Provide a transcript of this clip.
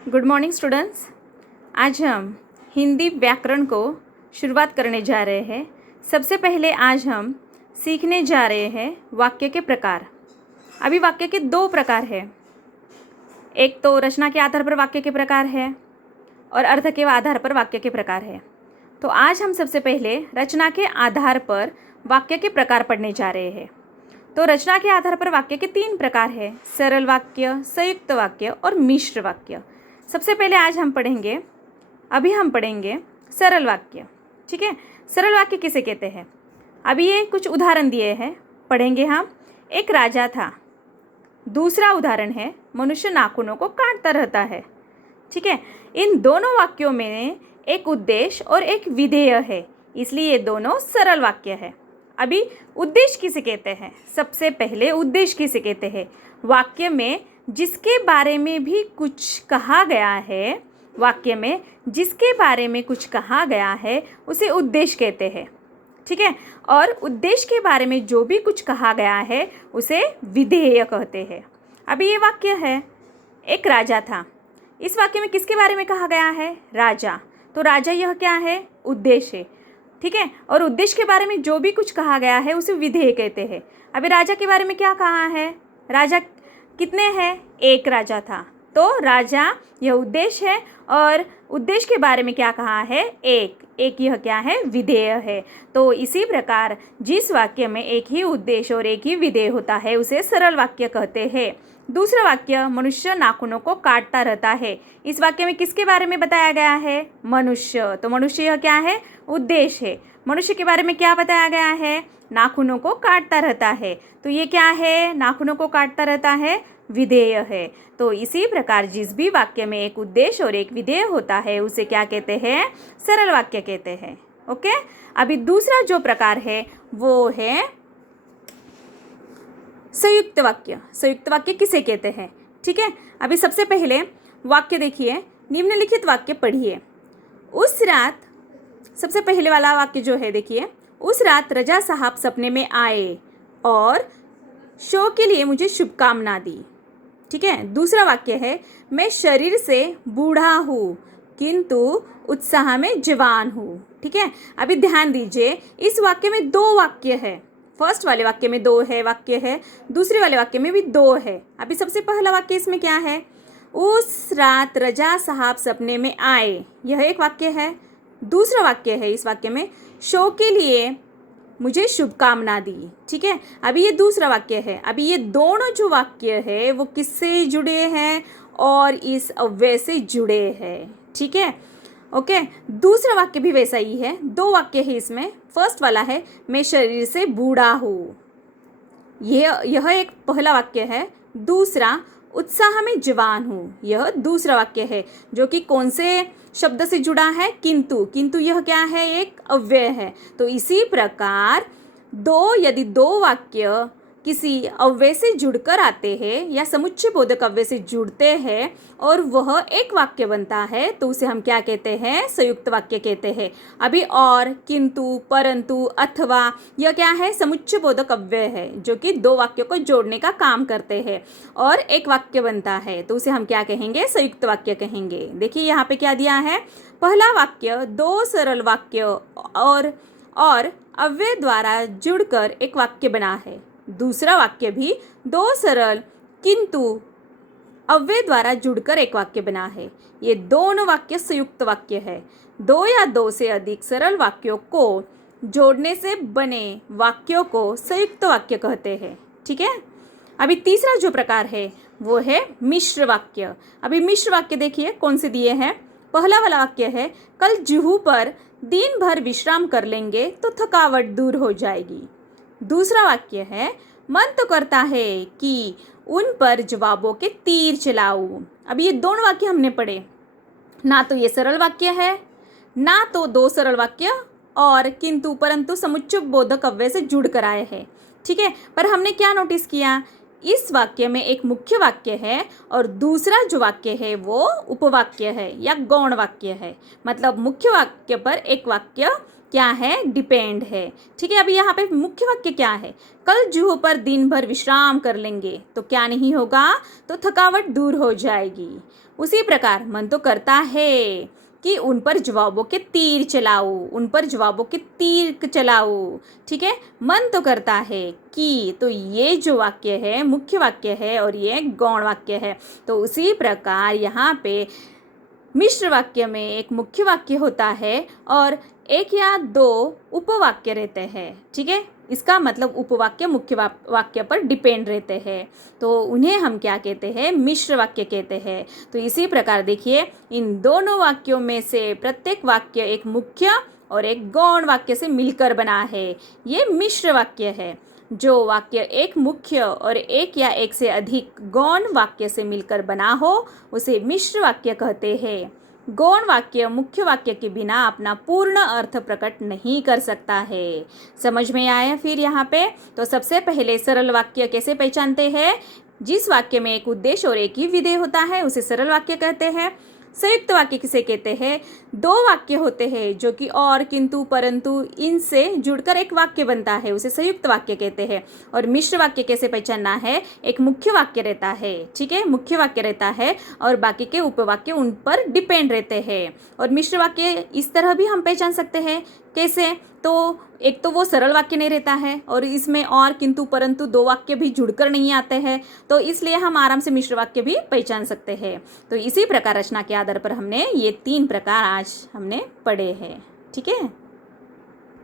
Good morning students. आज हम हिंदी व्याकरण को शुरुआत करने जा रहे हैं। सबसे पहले आज हम सीखने जा रहे हैं वाक्य के प्रकार। अभी वाक्य के दो प्रकार हैं, एक तो रचना के आधार पर वाक्य के प्रकार है और अर्थ के आधार पर वाक्य के प्रकार है। तो आज हम सबसे पहले रचना के आधार पर वाक्य के प्रकार पढ़ने जा रहे हैं। तो रचना के आधार पर वाक्य के तीन प्रकार हैं, सरल वाक्य, संयुक्त वाक्य और मिश्र वाक्य। सबसे पहले आज हम पढ़ेंगे सरल वाक्य। ठीक है, सरल वाक्य किसे कहते हैं? अभी ये कुछ उदाहरण दिए हैं, पढ़ेंगे हम। एक राजा था। दूसरा उदाहरण है मनुष्य नाखूनों को काटता रहता है। ठीक है, इन दोनों वाक्यों में एक उद्देश्य और एक विधेय है, इसलिए ये दोनों सरल वाक्य है। अभी उद्देश्य किसे कहते हैं? सबसे पहले उद्देश्य किसे कहते हैं? वाक्य में जिसके बारे में भी कुछ कहा गया है, वाक्य में जिसके बारे में कुछ कहा गया है उसे उद्देश्य कहते हैं। ठीक है, और उद्देश्य के बारे में जो भी कुछ कहा गया है उसे विधेय कहते हैं। अभी ये वाक्य है, एक राजा था। इस वाक्य में किसके बारे में कहा गया है? राजा। तो राजा यह क्या है? उद्देश्य है। ठीक है, और उद्देश्य के बारे में जो भी कुछ कहा गया है उसे विधेय कहते हैं। अभी राजा के बारे में क्या कहा है? राजा कितने हैं? एक राजा था। तो राजा यह उद्देश्य है और उद्देश्य के बारे में क्या कहा है? एक यह क्या है? विधेय है। तो इसी प्रकार जिस वाक्य में एक ही उद्देश्य और एक ही विधेय होता है उसे सरल वाक्य कहते हैं। दूसरा वाक्य, मनुष्य नाखूनों को काटता रहता है। इस वाक्य में किसके बारे में बताया गया है? मनुष्य। तो मनुष्य यह क्या है? उद्देश्य है। मनुष्य के बारे में क्या बताया गया है? नाखूनों को काटता रहता है। तो ये क्या है? नाखूनों को काटता रहता है, विधेय है। तो इसी प्रकार जिस भी वाक्य में एक उद्देश्य और एक विधेय होता है उसे क्या कहते हैं? सरल वाक्य कहते हैं। ओके, अभी दूसरा जो प्रकार है वो है संयुक्त वाक्य। संयुक्त वाक्य किसे कहते हैं? ठीक है, अभी सबसे पहले वाक्य देखिए, निम्नलिखित वाक्य पढ़िए। उस रात, सबसे पहले वाला वाक्य जो है देखिए, उस रात रजा साहब सपने में आए और शो के लिए मुझे शुभकामना दी। ठीक है, दूसरा वाक्य है, मैं शरीर से बूढ़ा हूँ किंतु उत्साह में जवान हूँ। ठीक है, अभी ध्यान दीजिए, इस वाक्य में दो वाक्य है। फर्स्ट वाले वाक्य में दो है वाक्य है, दूसरे वाले वाक्य में भी दो है। अभी सबसे पहला वाक्य इसमें क्या है? उस रात रजा साहब सपने में आए, यह एक वाक्य है। दूसरा वाक्य है इस वाक्य में, शो के लिए मुझे शुभकामना दी। ठीक है, अभी ये दूसरा वाक्य है। अभी ये दोनों जो वाक्य है वो किससे जुड़े हैं? और इस अव्यय से जुड़े हैं। ठीक है, ओके, दूसरा वाक्य भी वैसा ही है। दो वाक्य है इसमें। फर्स्ट वाला है, मैं शरीर से बूढ़ा हूँ, यह एक पहला वाक्य है। दूसरा, उत्साह में जवान हूँ, यह दूसरा वाक्य है, जो कि कौन से शब्द से जुड़ा है? किंतु। किंतु यह क्या है? एक अव्यय है। तो इसी प्रकार यदि दो वाक्य किसी अव्यय से जुड़कर आते हैं या समुच्चय बोधक अव्यय से जुड़ते हैं और वह एक वाक्य बनता है तो उसे हम क्या कहते हैं? संयुक्त वाक्य कहते हैं। अभी और, किंतु, परंतु, अथवा, यह क्या है? समुच्चय बोधक अव्यय है जो कि दो वाक्यों को जोड़ने का काम करते हैं और एक वाक्य बनता है तो उसे हम क्या कहेंगे? संयुक्त वाक्य कहेंगे। देखिए यहाँ पे क्या दिया है? पहला वाक्य दो सरल वाक्य और अव्यय द्वारा जुड़कर एक वाक्य बना है। दूसरा वाक्य भी दो सरल किंतु अव्यय द्वारा जुड़कर एक वाक्य बना है। ये दोनों वाक्य संयुक्त वाक्य है। दो या दो से अधिक सरल वाक्यों को जोड़ने से बने वाक्यों को संयुक्त वाक्य कहते हैं। ठीक है, अभी तीसरा जो प्रकार है वो है मिश्र वाक्य। अभी मिश्र वाक्य देखिए कौन से दिए हैं। पहला वाला वाक्य है, कल जुहू पर दिन भर विश्राम कर लेंगे तो थकावट दूर हो जाएगी। दूसरा वाक्य है, मन तो करता है कि उन पर जवाबों के तीर चलाऊं। अब ये दोनों वाक्य हमने पढ़े, ना तो ये सरल वाक्य है ना तो दो सरल वाक्य और किंतु परंतु समुच्चय बोधक अव्यय से जुड़ कर आए हैं। ठीक है, पर हमने क्या नोटिस किया इस वाक्य में एक मुख्य वाक्य है और दूसरा जो वाक्य है वो उपवाक्य है या गौण वाक्य है। मतलब मुख्य वाक्य पर एक वाक्य क्या है, डिपेंड है। ठीक है, अभी यहाँ पे मुख्य वाक्य क्या है, कल जुहू पर दिन भर विश्राम कर लेंगे तो क्या नहीं होगा, तो थकावट दूर हो जाएगी। उसी प्रकार मन तो करता है कि उन पर जवाबों के तीर चलाओ, उन पर जवाबों के तीर चलाओ। ठीक है, मन तो करता है कि, तो ये जो वाक्य है मुख्य वाक्य है और ये गौण वाक्य है। तो उसी प्रकार यहाँ पे मिश्र वाक्य में एक मुख्य वाक्य होता है और एक या दो उपवाक्य रहते हैं। ठीक है, इसका मतलब उपवाक्य मुख्य वाक्य पर डिपेंड रहते हैं, तो उन्हें हम क्या कहते हैं, मिश्र वाक्य कहते हैं। तो इसी प्रकार देखिए, इन दोनों वाक्यों में से प्रत्येक वाक्य एक मुख्य और एक गौण वाक्य से मिलकर बना है, ये मिश्र वाक्य है। जो वाक्य एक मुख्य और एक या एक से अधिक गौण वाक्य से मिलकर बना हो उसे मिश्र वाक्य कहते हैं। गौण वाक्य मुख्य वाक्य के बिना अपना पूर्ण अर्थ प्रकट नहीं कर सकता है। समझ में आया फिर यहाँ पे? तो सबसे पहले सरल वाक्य कैसे पहचानते हैं? जिस वाक्य में एक उद्देश्य और एक ही विधेय होता है उसे सरल वाक्य कहते हैं। संयुक्त वाक्य किसे कहते हैं? दो वाक्य होते हैं जो कि और, किंतु, परंतु इनसे जुड़कर एक वाक्य बनता है, उसे संयुक्त वाक्य कहते हैं। और मिश्र वाक्य कैसे पहचानना है? एक मुख्य वाक्य रहता है, ठीक है, मुख्य वाक्य रहता है और बाकी के उपवाक्य उन पर डिपेंड रहते हैं। और मिश्र वाक्य इस तरह भी हम पहचान सकते हैं, कैसे? तो एक तो वो सरल वाक्य नहीं रहता है और इसमें और, किंतु, परंतु दो वाक्य भी जुड़कर नहीं आते हैं, तो इसलिए हम आराम से मिश्र वाक्य भी पहचान सकते हैं। तो इसी प्रकार रचना के आधार पर हमने ये 3 प्रकार आज हमने पढ़े हैं। ठीक है।